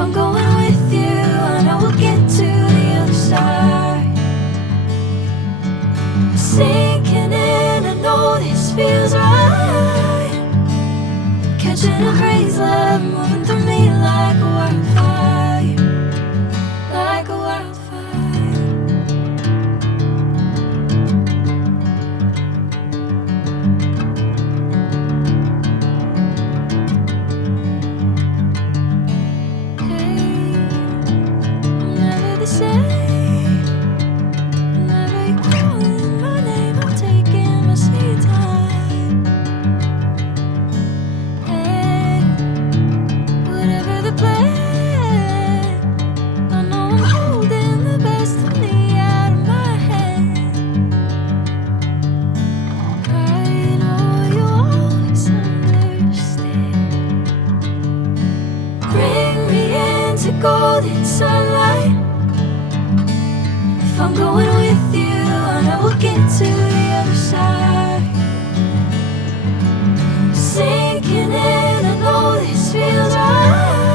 I'm going with you, I know we'll get to the other side. Sinking in, I know this feels right. Catching a crazy love, moving through me like a wildfire, like a wildfire. Golden sunlight. If I'm going with you, I know we'll get to the other side. Sinking in, I know this feels right.